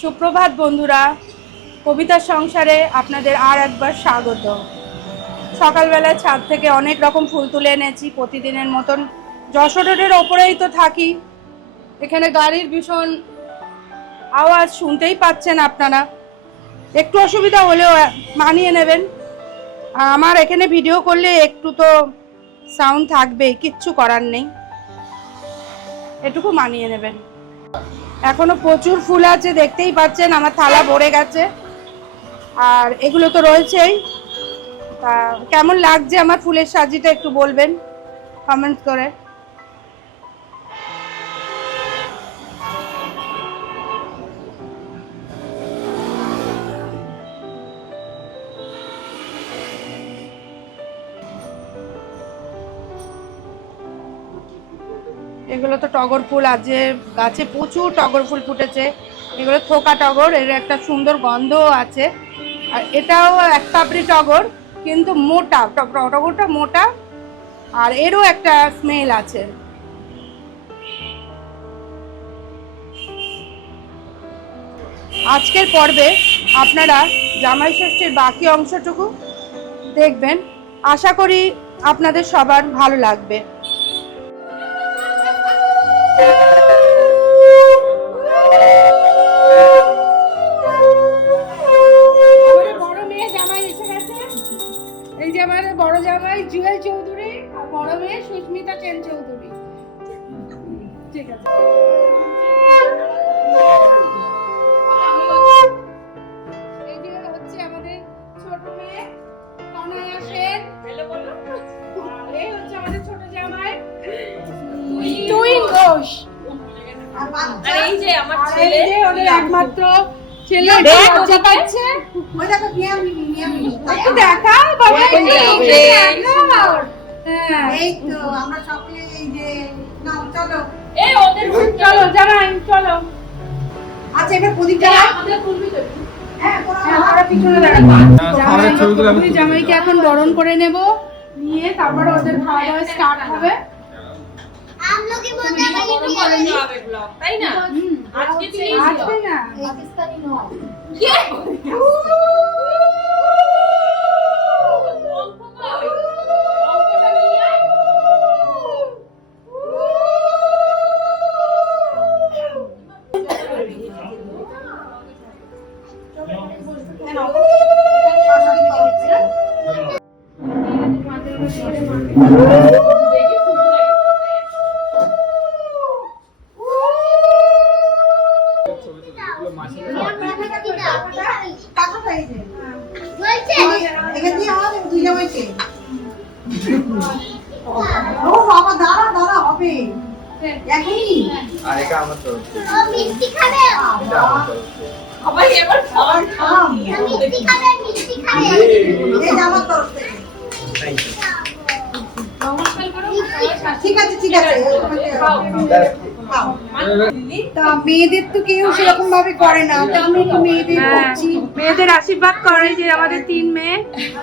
সুপ্রভাত বন্ধুরা, কবিতার সংসারে আপনাদের আর একবার স্বাগত। সকালবেলায় ছাদ থেকে অনেক রকম ফুল তুলে এনেছি প্রতিদিনের মতন। যশোর রোডের ওপরেই তো থাকি, এখানে গাড়ির ভীষণ আওয়াজ শুনতেই পাচ্ছেন আপনারা। একটু অসুবিধা হলেও মানিয়ে নেবেন। আমার এখানে ভিডিও করলে একটু তো সাউন্ড থাকবেই, কিচ্ছু করার নেই, এটুকু মানিয়ে নেবেন। এখনো প্রচুর ফুল আছে, দেখতেই পাচ্ছেন আমার থালা ভরে গেছে, আর এগুলো তো রয়েছেই। তা কেমন লাগছে আমার ফুলের সাজিটা একটু বলবেন কমেন্ট করে। এগুলো তো টগর ফুল, আছে গাছে প্রচুর টগর ফুল ফুটেছে। এগুলো থোকা টগর, এর একটা সুন্দর গন্ধও আছে। আর এটাও এক পাপড়ি টগর, কিন্তু মোটা, টগরটা মোটা, আর এরও একটা স্মেল আছে। আজকের পর্বে আপনারা জামাই ষষ্ঠীর বাকি অংশটুকু দেখবেন, আশা করি আপনাদের সবার ভালো লাগবে। বড় মেয়ে জামাই এসে গেছে, এই যে আমাদের বড় জামাই জুয়েল চৌধুরী আর বড় মেয়ে সুস্মিতা সেন চৌধুরী। ঠিক আছে, এই যে হচ্ছে আমাদের ছোট মেয়ে তনয়া সেন, আর এই হচ্ছে আমাদের ছোট জামাই টুইন ঘোষ। আর এই যে আমার ছেলে, এই যে ওদের একমাত্র ছেলে, লজ্জা পাচ্ছে। ওই দেখো মিয়ামি একটু দেখাও বাবা, এই তো আমরা সকলে এই যে নাও চলো এই ওদের চলো জামাই চলো। আচ্ছা এবার প্রদীপ জ্বালাই আমাদের খুলবি তো। হ্যাঁ ওরা পিছনে দাঁড়াবে। জামাইকে এখন বরণ করে নেব, নিয়ে তারপরে ওদের খাওয়া দাওয়া স্টার্ট হবে। हम लोग ही बोलते हैं বড় করে হবে ব্লগ, তাই না? আজকে থেকে আজকে না, पाकिस्तानी नो কে টাকাটা এই যে बोलते এখান দিয়ে হবে দুই জামাইকে ও বাবা দাঁড়া দাঁড়া হবে এখনই আর এটা আমার তরফ থেকে। ओ मिष्टी खाবে এটা আমার তরফ থেকে। সবাই এবার খাবার খাও मिष्टी खाবে मिष्टी खाবে এই যে আমার তরফ থেকে Thank you. ঠিক আছে খাও। খাও। তা মেয়েদের তো কেউ সেরকম ভাবে করে না, তো আমি একটু মেয়েদের করছি। মেয়েদের আশীর্বাদ করে, যে আমাদের তিন মেয়ে,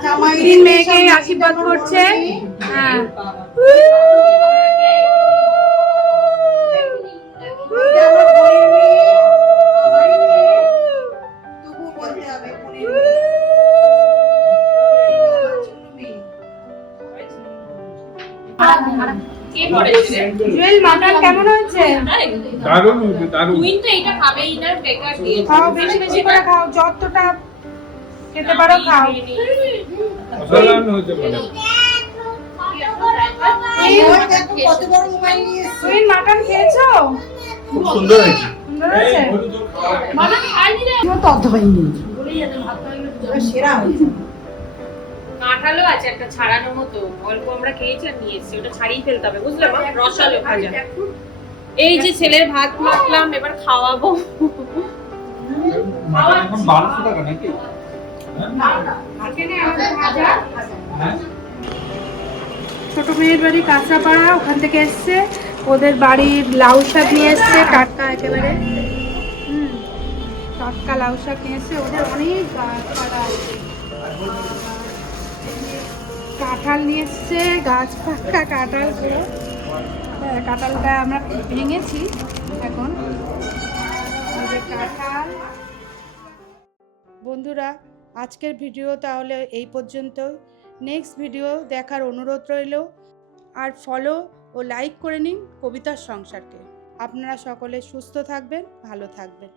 জামাই তিন মেয়েকে আশীর্বাদ করছে। হ্যাঁ, এটা আমার বোনের মেয়ে, আমারই মেয়ে, তবুও বলতে হবে বোনের মেয়ে। আমার ছোট মেয়ে। কে করেছে? জুয়েল মাটন কেমন হয়েছে? তাই? দারুণ হয়েছে, দারুণ। তুই তো এটা খাবেই না, বেকার দিয়েছিস। খাও, বেশি বেশি করে খাও, যতটা খেতে পারো খাও। অসাধারণ হয়েছে বলে। এই ওই দেখো কত বড় মোবাইল নিয়ে এসেছে। জুয়েল মাটন খেয়েছো? খুব সুন্দর হয়েছে। সুন্দর হয়েছে? মানে খাইনি রে। কেউ তত হয়নি। সেরা হয়েছে। কাঁঠালও আছে একটা ছাড়ানো মতো, অল্প আমরা খেয়েছি আর নিয়ে এসেছি, ওটা ছাড়িয়ে ফেলতে হবে, বুঝলে মা? রসালো ভাজা। এই যে ছেলের ভাত মাখলাম, এবার খাওয়াবো। এখন 1200 টাকা নাকি? এখানে আমাদের ভাজা। হ্যাঁ? ছোট মেয়ের বাড়ি কাঁচরাপাড়া, ওখান থেকে এসছে। ওদের বাড়ির লাউ শাক নিয়ে এসছে, টাটকা একেবারে। টাটকা লাউ শাক নিয়ে এসছে, ওদের অনেক গাছপালা আছে। কাঁঠাল নিয়ে এসছে, গাছ পাকা কাঁঠাল পুরো। কাঁঠালটা আমরা ভেঙেছি এখন। কাঁঠাল। বন্ধুরা, আজকের ভিডিও তাহলে এই পর্যন্তই। নেক্সট ভিডিও দেখার অনুরোধ রইল। আর ফলো ও লাইক করে নিন কবিতার সংসারকে। আপনারা সকলে সুস্থ থাকবেন, ভালো থাকবেন।